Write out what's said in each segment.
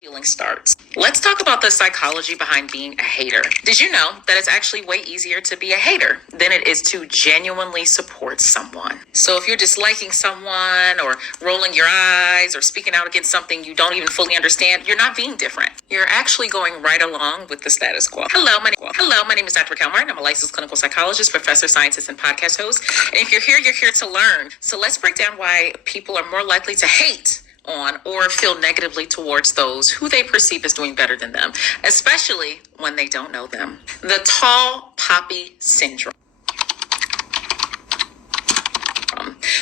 Healing starts. Let's talk about the psychology behind being a hater. Did you know that it's actually way easier to be a hater than it is to genuinely support someone? So if you're disliking someone or rolling your eyes or speaking out against something you don't even fully understand, you're not being different. You're actually going right along with the status quo. Hello, my name is Dr. Kelmer, and I'm a licensed clinical psychologist, professor, scientist, and podcast host. And if you're here to learn. So let's break down why people are more likely to hate on or feel negatively towards those who they perceive as doing better than them, especially when they don't know them. The tall poppy syndrome.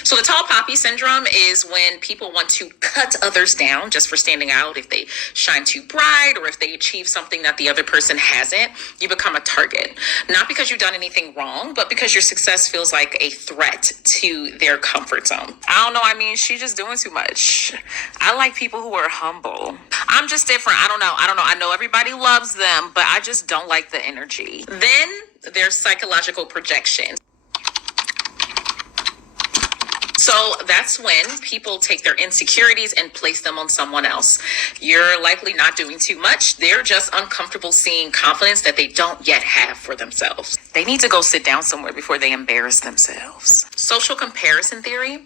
So the tall poppy syndrome is when people want to cut others down just for standing out. If they shine too bright or if they achieve something that the other person hasn't, you become a target. Not because you've done anything wrong, but because your success feels like a threat to their comfort zone. I don't know. She's just doing too much. I like people who are humble. I'm just different. I don't know. I know everybody loves them, but I just don't like the energy. Then there's psychological projection. So that's when people take their insecurities and place them on someone else. You're likely not doing too much. They're just uncomfortable seeing confidence that they don't yet have for themselves. They need to go sit down somewhere before they embarrass themselves. Social comparison theory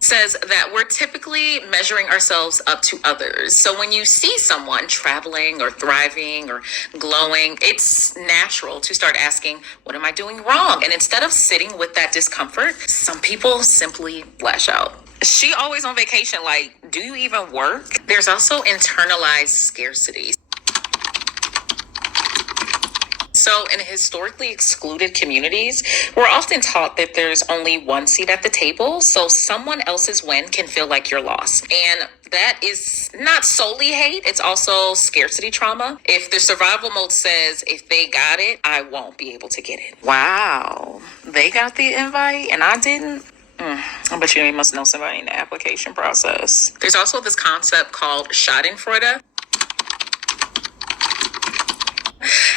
says that we're typically measuring ourselves up to others. So when you see someone traveling or thriving or glowing, it's natural to start asking, what am I doing wrong? And instead of sitting with that discomfort, some people simply lash out. She always on vacation, like, do you even work? There's also internalized scarcity. So in historically excluded communities, we're often taught that there's only one seat at the table, so someone else's win can feel like your loss. And that is not solely hate, it's also scarcity trauma. If the survival mode says, if they got it, I won't be able to get it. Wow, they got the invite and I didn't? I bet you must know somebody in the application process. There's also this concept called schadenfreude.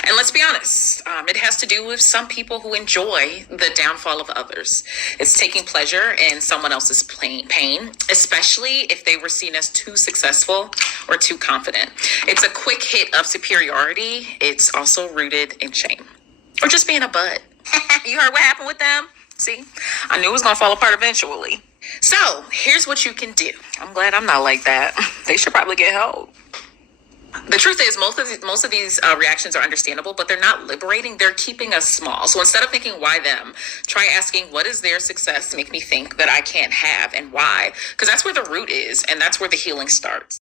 And let's be honest, it has to do with some people who enjoy the downfall of others. It's taking pleasure in someone else's pain, especially if they were seen as too successful or too confident. It's a quick hit of superiority. It's also rooted in shame. Or just being a butt. You heard what happened with them? See, I knew it was going to fall apart eventually. So here's what you can do. I'm glad I'm not like that. They should probably get help. The truth is, most of these reactions are understandable, but they're not liberating. They're keeping us small. So instead of thinking, why them, try asking, what is their success make me think that I can't have and why? Because that's where the root is, and that's where the healing starts.